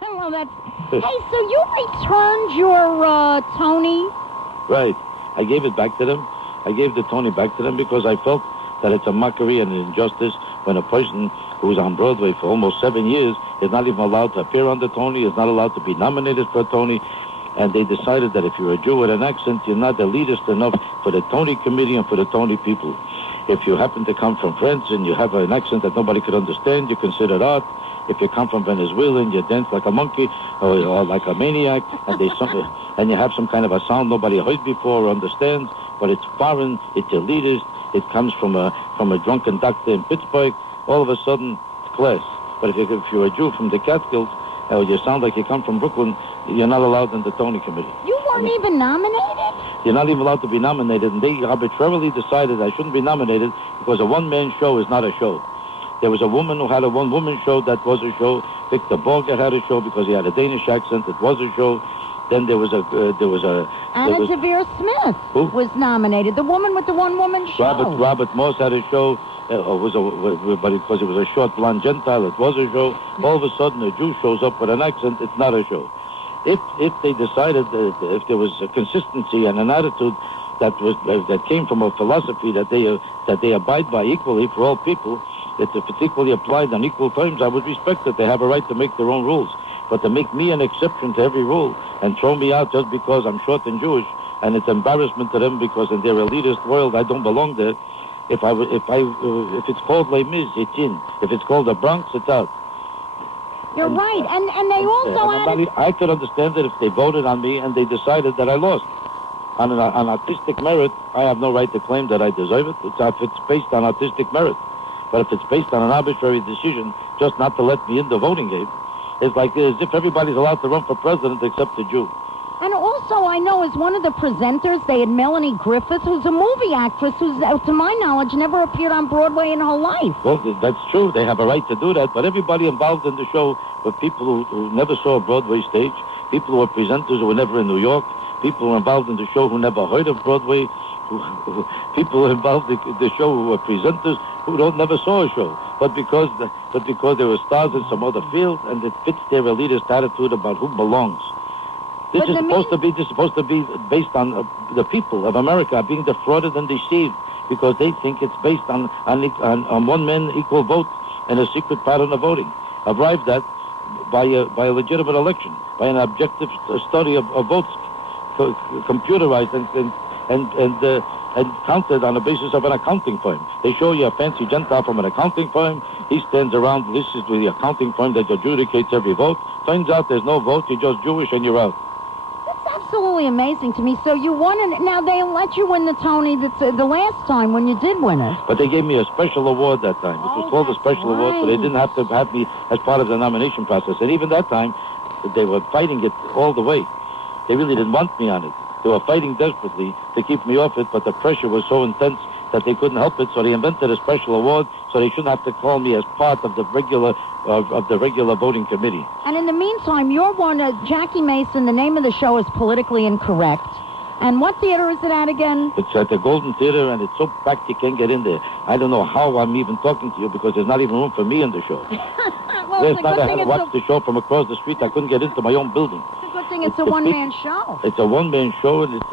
Well, that's... Hey, so you returned your Tony? Right. I gave it back to them. I gave the Tony back to them because I felt that it's a mockery and an injustice when a person who's on Broadway for almost 7 years is not even allowed to appear on the Tony, is not allowed to be nominated for a Tony. And they decided that if you're a Jew with an accent, you're not elitist enough for the Tony committee and for the Tony people. If you happen to come from France and you have an accent that nobody could understand, you're considered art. If you come from Venezuela and you dance like a monkey or like a maniac, and and you have some kind of a sound nobody heard before or understands, but it's foreign, it's elitist, it comes from a drunken doctor in Pittsburgh, all of a sudden it's class. But if you're a Jew from the Catskills, or you sound like you come from Brooklyn, you're not allowed in the Tony committee. You weren't even nominated? You're not even allowed to be nominated, and they arbitrarily decided I shouldn't be nominated because a one-man show is not a show. There was a woman who had a one-woman show that was a show. Victor Borger had a show because he had a Danish accent. It was a show. Then there was Anna Devere Smith was nominated. The woman with the one-woman show. Robert Morse had a show. But because it was a short blonde Gentile, it was a show. All of a sudden, a Jew shows up with an accent. It's not a show. If they decided that if there was a consistency and an attitude that came from a philosophy that they abide by equally for all people, that if it's equally applied on equal terms, I would respect that they have a right to make their own rules. But to make me an exception to every rule and throw me out just because I'm short and Jewish, and it's embarrassment to them because in their elitist world I don't belong there. If it's called Les Mis, it's in. If it's called the Bronx, it's out. You're right, and they also I could understand that if they voted on me and they decided that I lost. On artistic merit, I have no right to claim that I deserve it. It's based on artistic merit. But if it's based on an arbitrary decision just not to let me in the voting game, it's like as if everybody's allowed to run for president except the Jew. And also, I know as one of the presenters, they had Melanie Griffith, who's a movie actress who's, to my knowledge, never appeared on Broadway in her life. Well, that's true. They have a right to do that. But everybody involved in the show were people who never saw a Broadway stage, people who were presenters who were never in New York, people who were involved in the show who never heard of Broadway, people who were involved in the show who were presenters who never saw a show. But because they were stars in some other field, and it fits their elitist attitude about who belongs. This is supposed to be based on the people of America being defrauded and deceived because they think it's based on one man equal vote and a secret pattern of voting, arrived at by a legitimate election, by an objective study of votes, computerized and counted on the basis of an accounting firm. They show you a fancy Gentile from an accounting firm. He stands around, this is the accounting firm that adjudicates every vote. Turns out there's no vote, you're just Jewish and you're out. That's absolutely amazing to me. So you won, and now they let you win the Tony the last time when you did win it. But they gave me a special award that time. It was called a special award, so they didn't have to have me as part of the nomination process. And even that time, they were fighting it all the way. They really didn't want me on it. They were fighting desperately to keep me off it, but the pressure was so intense that they couldn't help it, so they invented a special award so they shouldn't have to call me as part of the regular voting committee. And in the meantime, you're one Jackie Mason. The name of the show is Politically Incorrect. And what theater is it at again? It's at the Golden Theater, and it's so packed you can't get in there. I don't know how I'm even talking to you because there's not even room for me in the show. Well, last night I had to watch the show from across the street. I couldn't get into my own building. It's a good thing it's a one-man show. It's a one-man show, and it's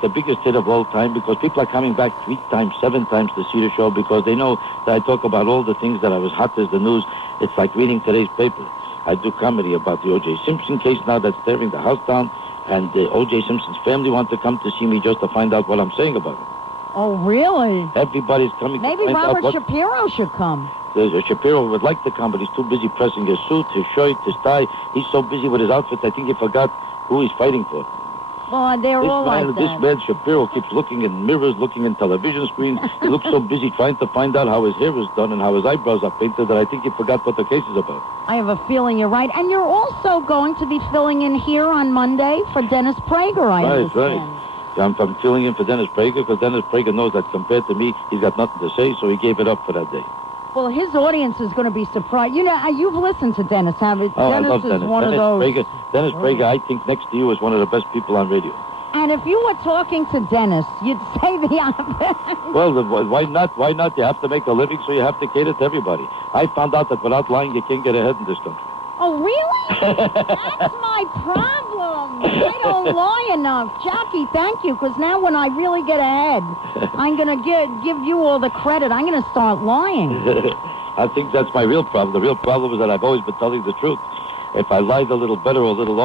the biggest hit of all time because people are coming back 3 times, 7 times to see the show because they know that I talk about all the things that I was hot as the news. It's like reading today's paper. I do comedy about the O.J. Simpson case now that's tearing the house down, and the O.J. Simpson's family want to come to see me just to find out what I'm saying about it. Oh, really? Everybody's coming to find out. Maybe Robert Shapiro should come. Shapiro would like to come, but he's too busy pressing his suit, his shirt, his tie. He's so busy with his outfit, I think he forgot who he's fighting for. Well, they're all like that. This man Shapiro keeps looking in mirrors, looking in television screens. He looks so busy trying to find out how his hair is done and how his eyebrows are painted that I think he forgot what the case is about. I have a feeling you're right. And you're also going to be filling in here on Monday for Dennis Prager, I understand. Right. I'm filling in for Dennis Prager because Dennis Prager knows that compared to me, he's got nothing to say, so he gave it up for that day. Well, his audience is going to be surprised. You know, you've listened to Dennis, haven't you? Oh, I love Dennis. Is one of those. Dennis Prager, I think next to you is one of the best people on radio. And if you were talking to Dennis, you'd say the opposite. Well, why not? Why not? You have to make a living, so you have to cater to everybody. I found out that without lying, you can't get ahead in this country. Oh, really? That's my problem. I don't lie enough. Jackie, thank you, because now when I really get ahead, I'm going to give you all the credit. I'm going to start lying. I think that's my real problem. The real problem is that I've always been telling the truth. If I lied a little better or a little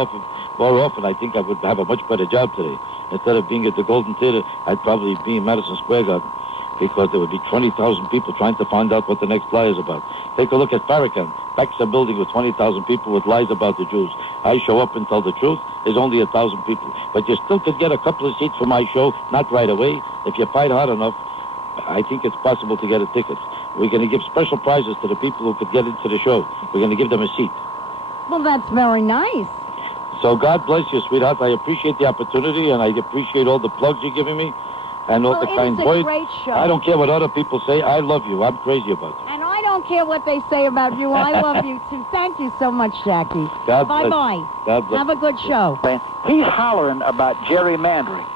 more often, I think I would have a much better job today. Instead of being at the Golden Theater, I'd probably be in Madison Square Garden, because there would be 20,000 people trying to find out what the next lie is about. Take a look at Farrakhan. Backs a building with 20,000 people with lies about the Jews. I show up and tell the truth. There's only 1,000 people. But you still could get a couple of seats for my show, not right away. If you fight hard enough, I think it's possible to get a ticket. We're going to give special prizes to the people who could get into the show. We're going to give them a seat. Well, that's very nice. So God bless you, sweetheart. I appreciate the opportunity, and I appreciate all the plugs you're giving me. And all the kind words. It's a great show. I don't care what other people say. I love you. I'm crazy about you. And I don't care what they say about you. I love you, too. Thank you so much, Jackie. God bless. Bye-bye. God bless. Have a good show. He's hollering about gerrymandering,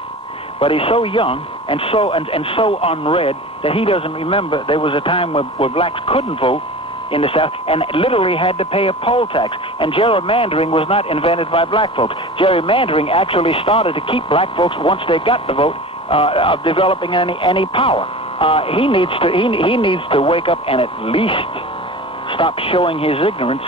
but he's so young and so unread that he doesn't remember there was a time where blacks couldn't vote in the South and literally had to pay a poll tax. And gerrymandering was not invented by black folks. Gerrymandering actually started to keep black folks, once they got the vote, of developing any power. He needs to wake up and at least stop showing his ignorance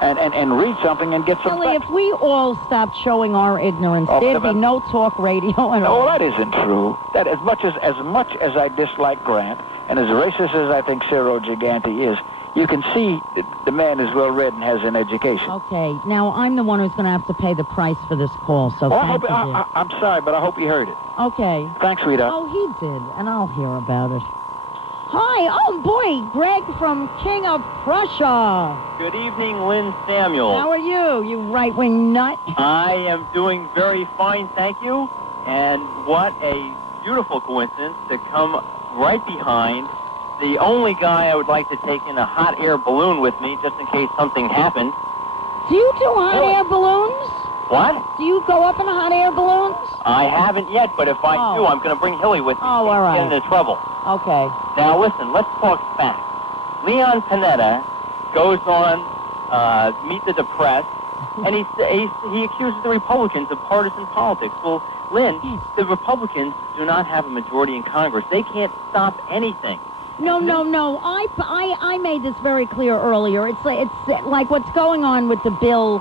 and read something and get some Billy, facts. if we all stopped showing our ignorance, there'd be no talk radio at all. No, that isn't true. That as much as I dislike Grant and as racist as I think Ciro Gigante is, you can see the man is well read and has an education. Okay, now I'm the one who's going to have to pay the price for this call, so thank you, dear. I'm sorry, but I hope you heard it. Okay. Thanks, sweetheart. Oh, he did, and I'll hear about it. Hi, oh boy, Greg from King of Prussia. Good evening, Lynn Samuel. How are you, you right-wing nut? I am doing very fine, thank you. And what a beautiful coincidence to come right behind the only guy I would like to take in a hot air balloon with me, just in case something happened. Do you do hot air balloons? What? Do you go up in hot air balloons? I haven't yet, but if I do, I'm going to bring Hilly with me. Oh, all right. Get into trouble. Okay. Now, listen, let's talk facts. Leon Panetta goes on Meet the Depressed, and he accuses the Republicans of partisan politics. Well, Lynn, the Republicans do not have a majority in Congress. They can't stop anything. No. I made this very clear earlier. It's like what's going on with the bill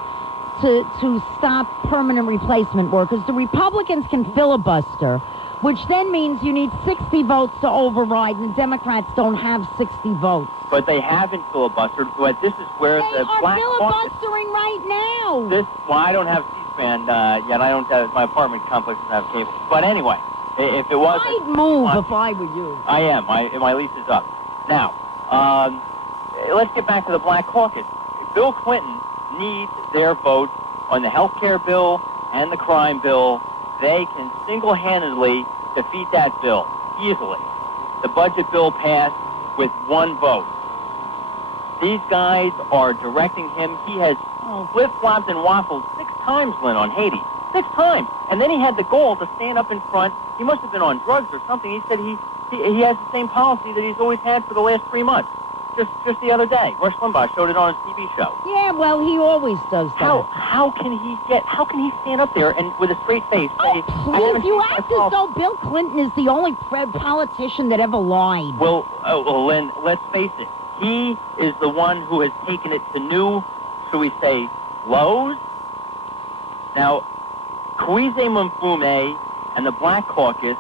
to stop permanent replacement workers. The Republicans can filibuster, which then means you need 60 votes to override, and the Democrats don't have 60 votes. But they haven't filibustered. But this is where they the are Black filibustering right now. Well, I don't have C-SPAN yet. I don't have, my apartment complex doesn't have cable. But anyway, if it was, I'd move if I were you. I am. My lease is up. Now, let's get back to the Black Caucus. Bill Clinton needs their vote on the health care bill and the crime bill. They can single-handedly defeat that bill easily. The budget bill passed with one vote. These guys are directing him. He has flip-flopped and waffled 6 times, Lynn, on Haiti. 6 times. And then he had the goal to stand up in front. He must have been on drugs or something. He said he has the same policy that he's always had for the last 3 months. Just the other day, Rush Limbaugh showed it on his TV show. Yeah, well, he always does that. How can he stand up there and with a straight face say, please, you act as though Bill Clinton is the only politician that ever lied. Well, Lynn, let's face it. He is the one who has taken it to new, shall we say, lows. Now, Kwesi Mfume and the Black Caucus,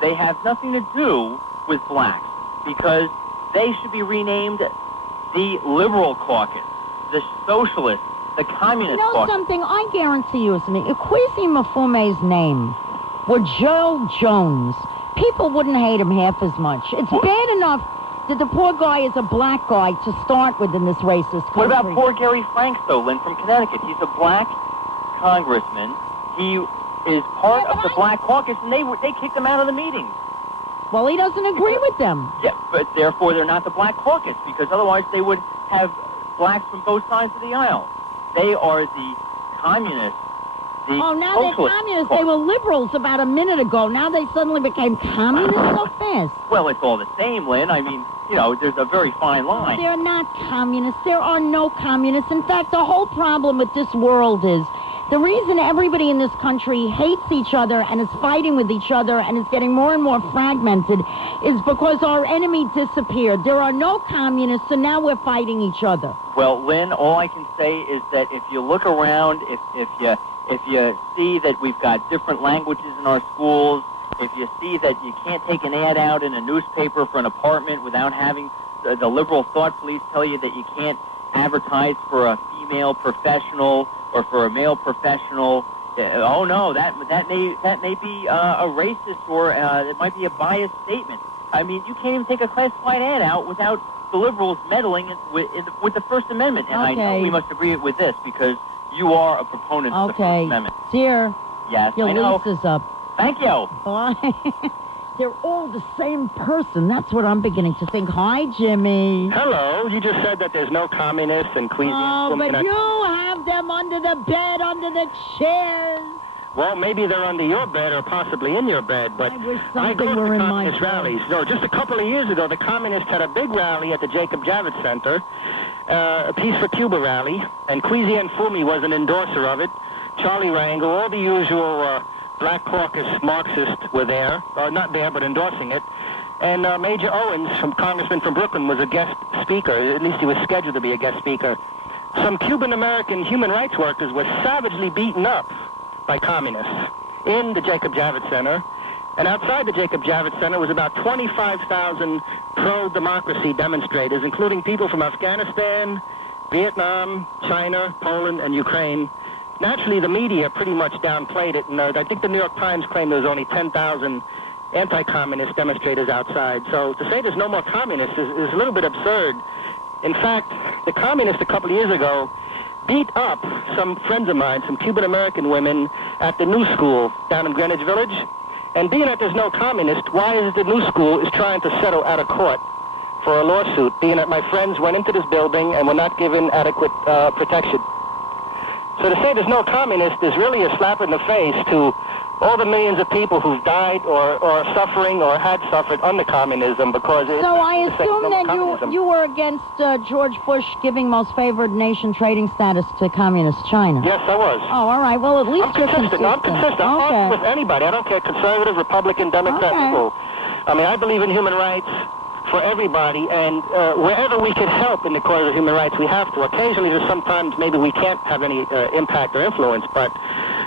they have nothing to do with blacks because they should be renamed the Liberal Caucus, the Socialist, the Communist Caucus. You know something? I guarantee you, if Kwesi Mfume's name were Joe Jones, people wouldn't hate him half as much. It's bad enough that the poor guy is a black guy to start with in this racist country. What about poor Gary Franks, though, Lynn, from Connecticut? He's a black congressman. He is part of the Black Caucus, and they kicked him out of the meetings. Well, he doesn't agree with them. Yeah, but therefore they're not the Black Caucus, because otherwise they would have blacks from both sides of the aisle. They are the communist the Oh, now they're socialist communists. cause. They were liberals about a minute ago. Now they suddenly became communists so fast. Well, it's all the same, Lynn. I mean, there's a very fine line. They're not communists. There are no communists. In fact, the whole problem with this world is the reason everybody in this country hates each other and is fighting with each other and is getting more and more fragmented is because our enemy disappeared. There are no communists, and now we're fighting each other. Well, Lynn, all I can say is that if you look around, if you see that we've got different languages in our schools, if you see that you can't take an ad out in a newspaper for an apartment without having the liberal thought police tell you that you can't advertise for a female professional or for a male professional, oh no, that may be a racist or it might be a biased statement. I mean, you can't even take a classified ad out without the liberals meddling with the First Amendment. And I know we must agree with this because you are a proponent of the First Amendment. Dear, yes, your I know. lease is up. Thank you. They're all the same person. That's what I'm beginning to think. Hi, Jimmy. Hello. You just said that there's no communists and Queasy. Oh, but you have them under the bed, under the chairs. Well, maybe they're under your bed or possibly in your bed, but I wish I go something to were the in my communist bed. rallies. No, just a couple of years ago, the communists had a big rally at the Jacob Javits Center, a Peace for Cuba rally, and Queasy and Fumi was an endorser of it. Charlie Rangel, all the usual Black Caucus Marxists were there, or not there, but endorsing it. And Major Owens, congressman from Brooklyn, was a guest speaker. At least he was scheduled to be a guest speaker. Some Cuban-American human rights workers were savagely beaten up by communists in the Jacob Javits Center. And outside the Jacob Javits Center was about 25,000 pro-democracy demonstrators, including people from Afghanistan, Vietnam, China, Poland, and Ukraine. Naturally, the media pretty much downplayed it, and I think the New York Times claimed there was only 10,000 anti-communist demonstrators outside. So to say there's no more communists is a little bit absurd. In fact, the communists a couple of years ago beat up some friends of mine, some Cuban-American women, at the New School down in Greenwich Village. And being that there's no communist, why is the New School is trying to settle out of court for a lawsuit, being that my friends went into this building and were not given adequate protection? So to say there's no communist is really a slap in the face to all the millions of people who've died or are suffering or had suffered under communism because it's... So I assume that you were against George Bush giving most favored nation trading status to communist China. Yes, I was. Oh, all right. Well, at least I'm consistent. I'm consistent. I'm arguing with anybody. I don't care, conservative, Republican, Democrat, people. I mean, I believe in human rights for everybody, and wherever we can help in the cause of human rights, we have to. Occasionally, there's sometimes maybe we can't have any impact or influence, but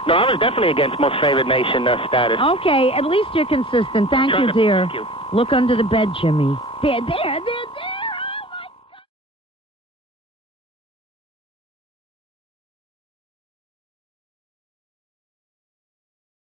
no, I was definitely against most favored nation status. Okay, at least you're consistent. Thank you, dear. Thank you. Look under the bed, Jimmy. There.